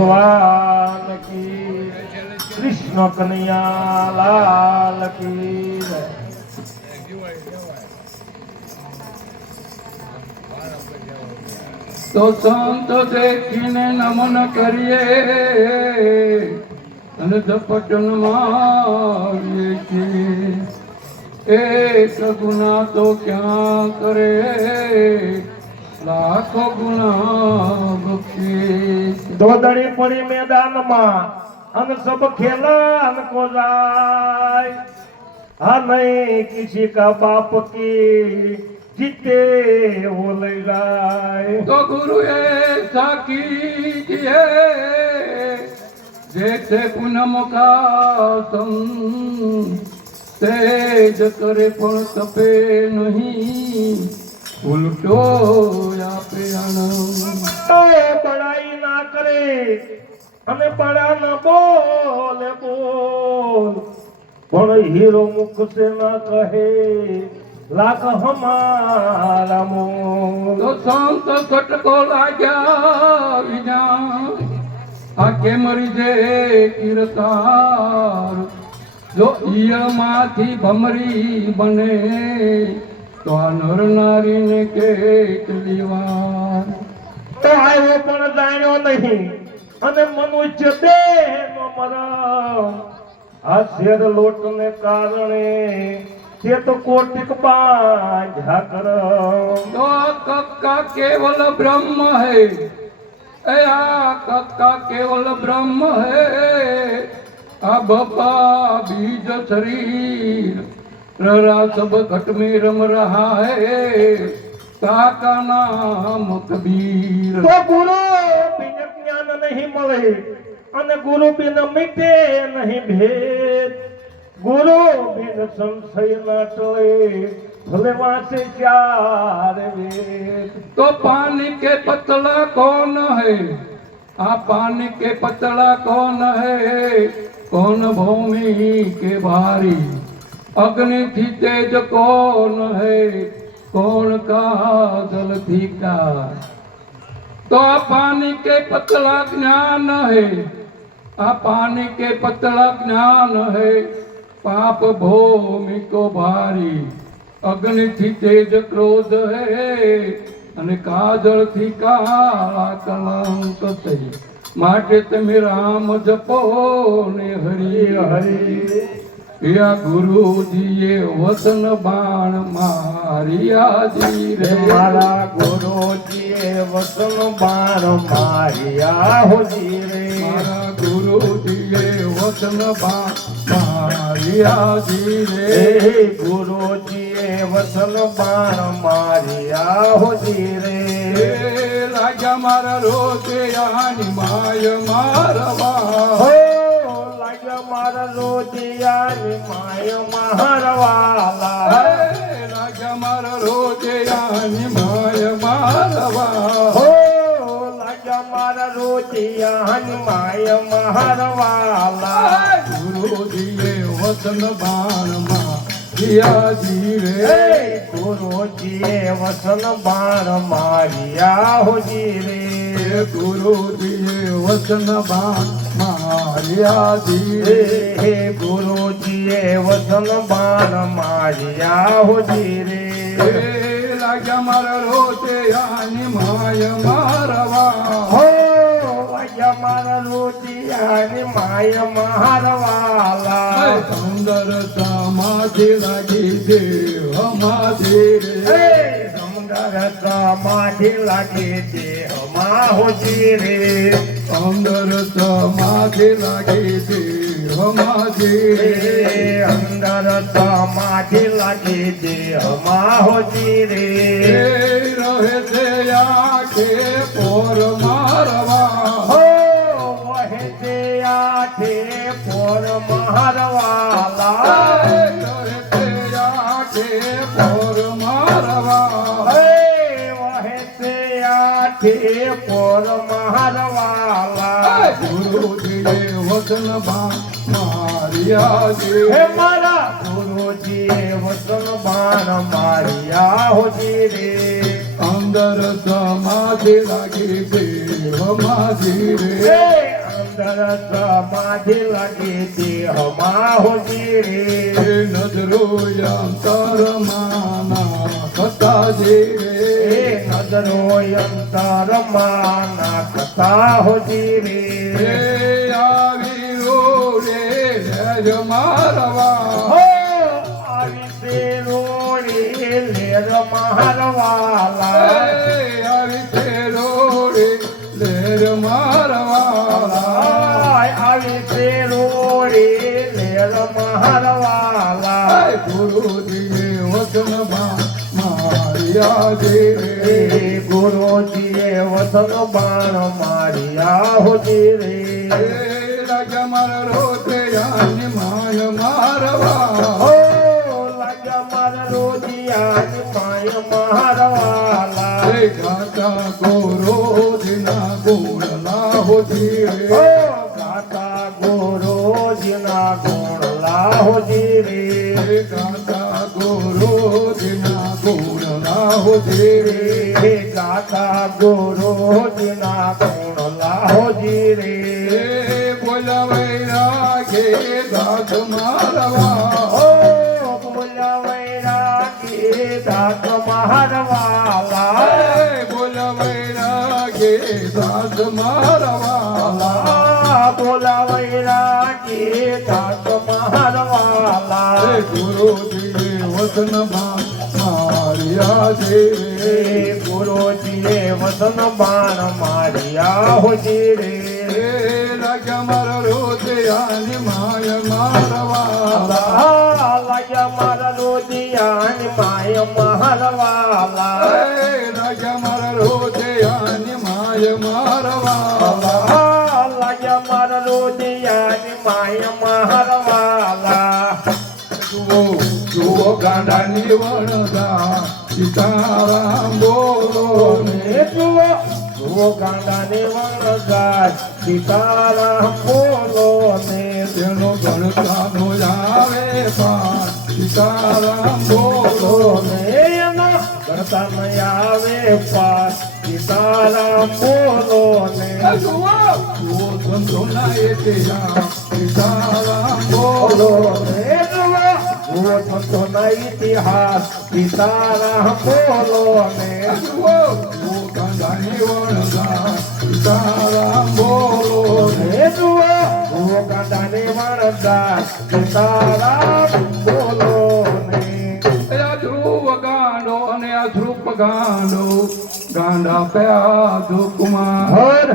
ભગવાન કી કૃષ્ણ કનૈયા લાલ કી. તો સંત દેખીને નમન કરીએ અને ઝપટન મારીએ છીએ એ સગુના તો ક્યાં કરે લાખો બક્ષે દોદડી પડી મેદાનમાં અન સબ ખેલન કો જાય હા નહીં કિસી કા બાપ કી જીતે वो લઈ જાય તો ગુરુ એ સાકી જીએ જેતે પૂનમ કા સમ તેજ કરે પણ તપે નહીં. ઉલટો આપે બડાઈ ના કરે. અને પડા ન બોલે બોલ. પણ હીરો મુખ સે ના કહે. લાખ હમારા મો તો સંત કટકો લાગ્યા વિના. આકે મરી જે કીર્તાર. જો ઈયળમાંથી ભમરી બને તો આ નર નારીને કેટલી વાર તો આવ્યો પણ જાણ્યો નહીં. અને મનુષ્ય દેહ નો મરણ. આ શેર લોટ ને કારણે તે તો કોટિક બાંધ્યા કર તો કક્કા કેવલ બ્રહ્મ હૈ. એ આ કક્કા કેવલ બ્રહ્મ હૈ. આ બપા બીજ શરીર. ररा सब घट में रम रहा है काका नाम कबीर તો ગુરુ બિન જ્ઞાન નહીં મળે અને ગુરુ બિન મીટે નહીં ભેદ ગુરુ બિન સંશય ના ટળે ભલે વાંચે ચાર વેદ तो पानी के पतला कौन है आ पानी के पतला कौन है कौन भूमि के भारी અગ્નિ થી તેજ કોણ હે? કોણ કા જલથી તો આ પાણી કે પતલા જ્ઞાન હે? આ પાણી કે પતલા જ્ઞાન હે? પાપ ભૂમિ કો ભારી. અગ્નિ થી તેજ ક્રોધ હે? અને કાજળથી કાળા કલંક થઈ માટે તમે રામ જપો ને હરિ હરિ. યા ગુરુજીએ વતન બાણ મારિયાજી રે. મારા ગુરુજીએ વતન બાણ મારિયા હોજી રે. મારા ગુરુજીએ વતન બાણ મારિયાજી રે. ગુરુજીએ વતન બાણ મારિયા હોજી રે. લાગ્યા મારા રોજે આની માય મારવા. મારા રોજિયાની માય મહારવાલા હે રાજા મારા રોજે આની માય મારવા હો લાગ્યા મારા રોજિયાની માય મહારવાલા ગુરુજીએ વતન બાણમાં હિયાજી રે હે ગુરુજીએ વસન બાણ માર્યા હે ગુરુજીએ વતન બાણ માર્યાજી હે ગુરુજીએ વસન બાણ માર્યા હો રે લાગ્યા મારા રોજે આની માય મારવા. હો વાગ્યા મારા આની માય મારવાલા. સુંદર સમાધિ લાગી દેહ માધે રે. સુંદર લાગી છે દેહમાં હોજી રે. અંદર માઠી લાગી દેહ માધે હે રે. અંદર સમાધિ લાગે દેહમાં હોજી રે. રહે છે આખે પોર મારવા. હો વહે છે આઠે પોર મહારવાલા આઠે પર મહારવાલા ગુરુજીએ વચન બા મારિયા હે મારા! ગુરુજીએ વચન બાણ મારિયા હોજી રે. અંદર સમાધિ લાગી દેવ માજી રે. તરસ માજી લાગી હમા હોજી રે. નજરો અંતરમાં કથા જે એ નજરો અંતર માના કથા હોજી રે. આવી રો રે મારવા. આવી તે રોડી લેર મારવાલા ગુરુજીએ વચનમાં માર્યા એ ગુરુજીએ વચન બાણ માર્યા હોજી રે રાજા મારા માય મારવા. માય ગાતા હોતી ઓ ગાતા ગુરુજીના ગુણ લાહોજી રે રે ગાતા ગોરોજના ગુણલા હોતી રે હે ગાતા ગુરુજીના ગુણ લાહોજી રે એ બોલાવે મારવા. વૈરાગી દાત બોલાવે રાગે ગાત મારવા. વૈરાગી દાત મારવાલા એ ગુરુજીએ વચનમાં માર્યા છે. ગુરુજીએ વસન બાણ માર્યા હોજી રે. રાજા મારા રોતે આની માય મારવા લાગ્યા મારા રોજિયાની માય મારવાલા. એ મારા રોતે માય મારવા લાગ્યા મારા રોજિયાની માય મારવાલા જુઓ જુઓ ગાંડાની વણદા સીતારામ બોલો ને જુઓ. જુઓ ગાંડાને વણદા સીતારામ બોલો ને. તેનો ગણતાનો આવે પાર. સીતારામ બોલો ને. એના કરતા આવે પાસ સીતારામ બોલો ને. જુઓ. જુઓ સંતોના એ તેજા સીતારામ બોલો ને જુઓ નહીં ઇતિહાસ સીતારામ બોલો ને જુઓ ગાંડાની વણદા સીતારામ બોલો ને જુઓ જુઓ ગાંડાને વણગાય સીતારામ બોલો ને ધ્રુવ ગાંડો અને આ ધ્રુપ ગાંડો. ગાંડા પ્યા ધુકુમાર હર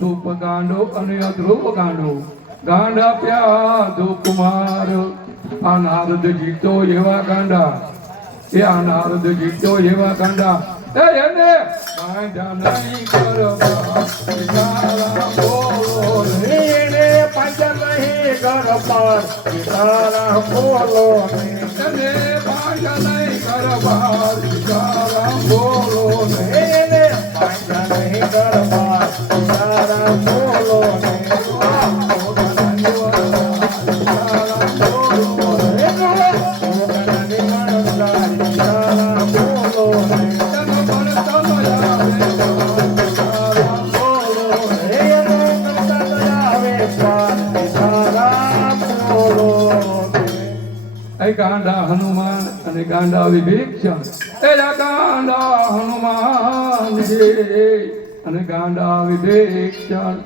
ધૂપ ગાંડો અને આ ગાંડો ગાંડા પ્યા ધૂપમાર આ નારદ જીતો એવા ગાંડા. એ આ નારદ જીતો એવા ગાંડા. એ એને ગાંડા નહીં કરવા પાંચ નહીં કરવા બોલો નહીં ઘર ગાંડા હનુમાન અને ગાંડા વિભીક્ષણ. એલા ગાંડા હનુમાન અને ગાંડા વિભીક્ષણ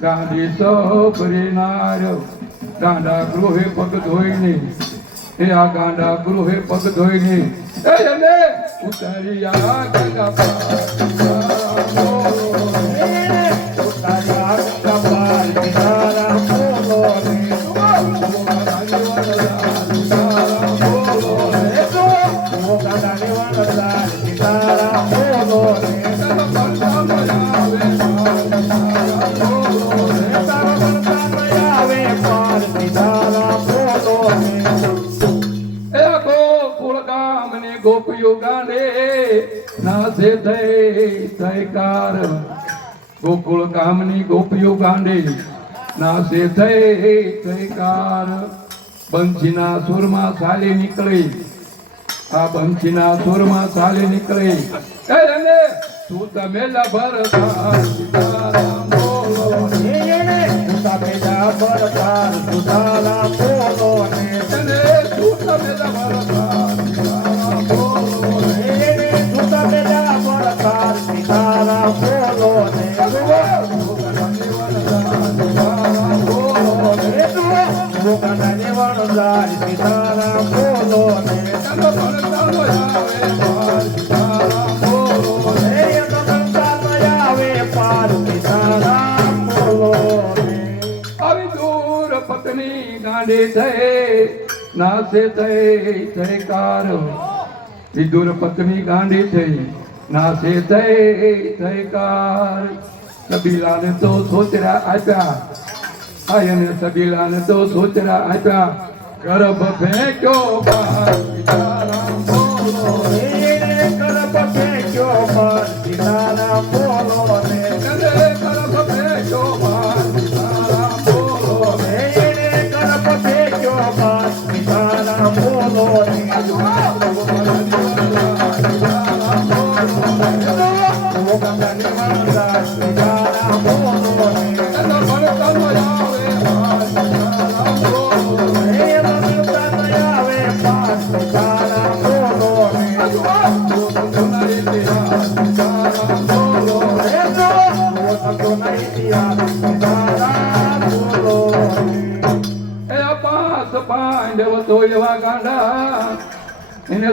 ગાંધી સપરી નાર્યો. ગાંડા ગૃહે પગ ધોઈને. એ આ ગાંડા ગૃહે પગ ધોઈને. એ એને ઉતારી આ ગંગા પાર ગાંડે. નાસે થઈ થઈકાર બંસીના સુરમાં સાલી નીકળી. આ બંસીના સુરમાં સાલી નીકળી. એ રંગે, તું તમે લભર સીતારામ બોલો. તમે લભર સીતારામ બોલો. પત્ની ગાંડી થઈ, નાસે થઈ, જયકાર. કાર વિદુર પત્ની ગાંડી થઈ, નાસે થઈ, જયકાર. કાર સબીલાને તો સોચરા આપ્યા. આયને સબીલાને તો સોચરા આપ્યા. ગર્ભ ફેંક્યો બહાર સીતારામ બોલો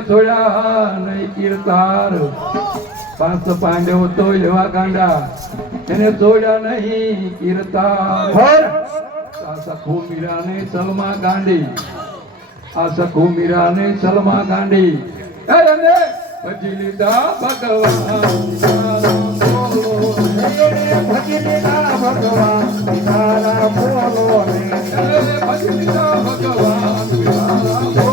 છોડ્યા નહીં કીર્તાર. પાંચ પાંડવ તો એવા ગાંડા એને છોડ્યા નહીં કીર્તાર. આ સખુ મીરાને સલમા ગાંડી. આ સખુ મીરાને સલમા ગાંડી. એને ભજી લીધા ભગવાન. બોલો ભજી લીધા ભગવાન સીતારામ બોલો ભજી લીધા ભગવાન.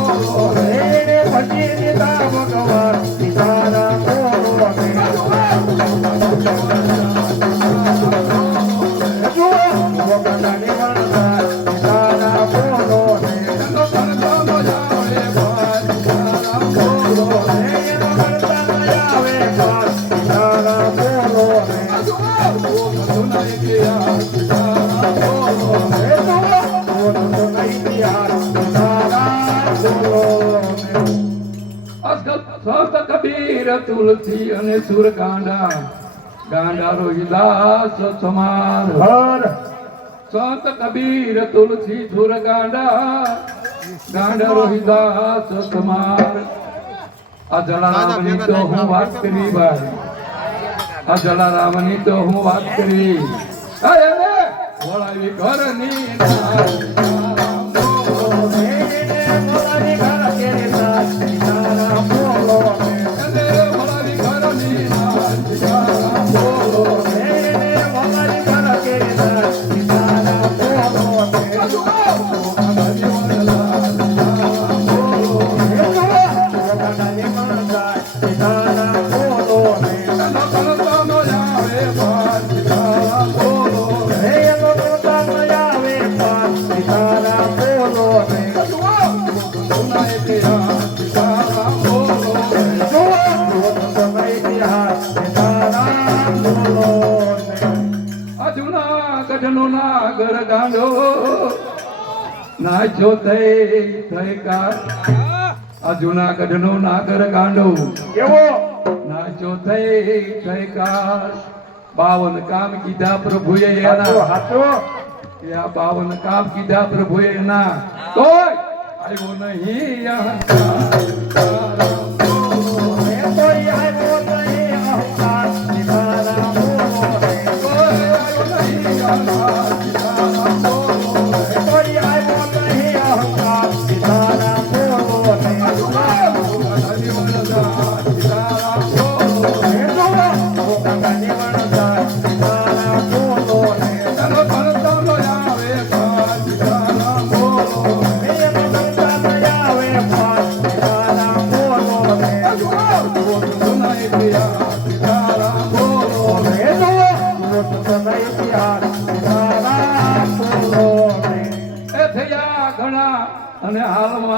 સંત કબીર તુલસી અને સુર ગાંડા ગાંડા રોહિદાસ સમાર સંત કબીર, તુલસી સુર ગાંડા ગાંડા, રોહિદાસ સમાર આ જલારામની તો હું વાત કરી ભાઈ. આ જલારામની તો હું વાત કરી. અરે વળાવી ઘરની નાર. નાચો થઈ થઈ કા આ જુનાગઢ નો નાગર ગાંડો. કેવો? નાચો થઈ થઈ કા બાવન કામ કીધા પ્રભુએ એના. હાચો કે આ બાવન કામ કીધા પ્રભુએ એના. તોય આવ્યો નહીં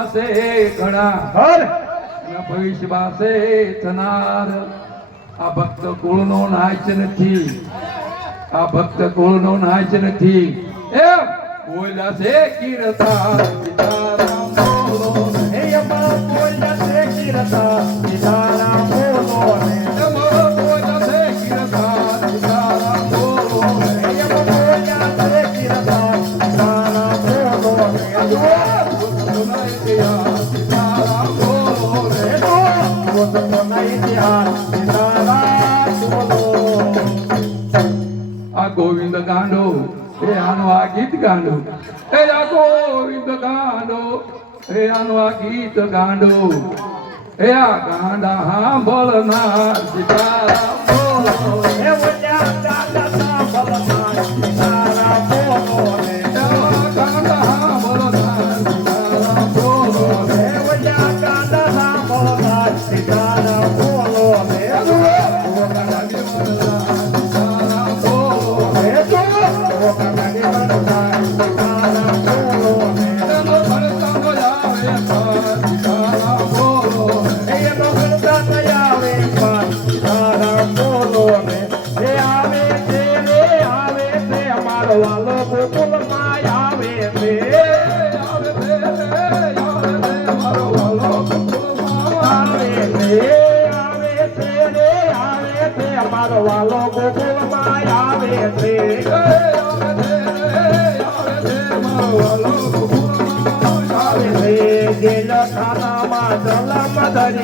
પાસે ઘણા હર ભવિષ્ય પાસે થનાર. આ ભક્ત કુળનો નાચ નથી. આ ભક્ત કુળનો નાચ નથી. એ બોલ્યા છે કિરતા પિતા બોલો હે અમ્મા બોલ્યા છે કિરતા હે રાખો ગોવિંદ ગાંડો, હે આનો આ ગીત ગાંડો, હે આ ગાંડા હાંભળનાર સીતારામ બોલો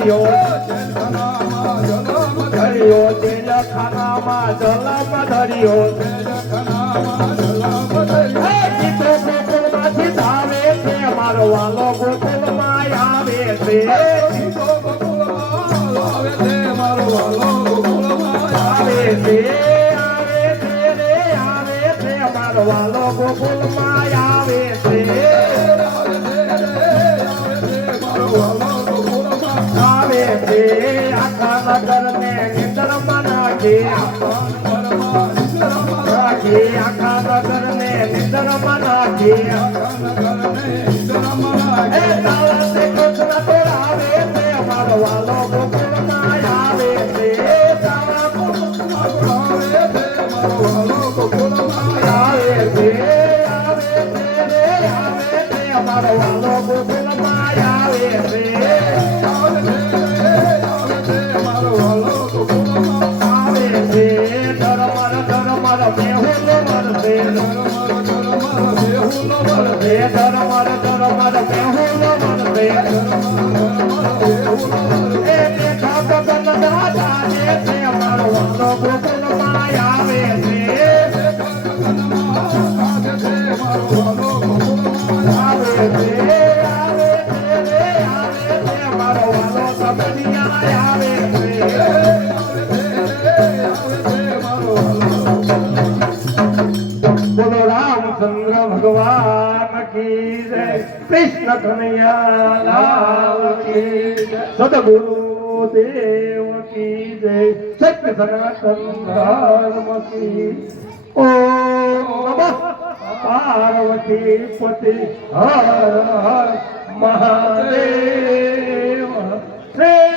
ધર્યો ધર્યો તેજ ખાનામાં જલમ ધર્યો ગીતો આવે છે આવે છે આવે છે મારો વાલો ગોકુલમાં Eita, você conhece Krishna Kanaiya લાલ કી સદગુરુ દેવ કી જય. સત્ય સનાતન ધર્મ કી ઓ નમઃ. પાર્વતી પતિ હર હર મહાદેવ. શ્રી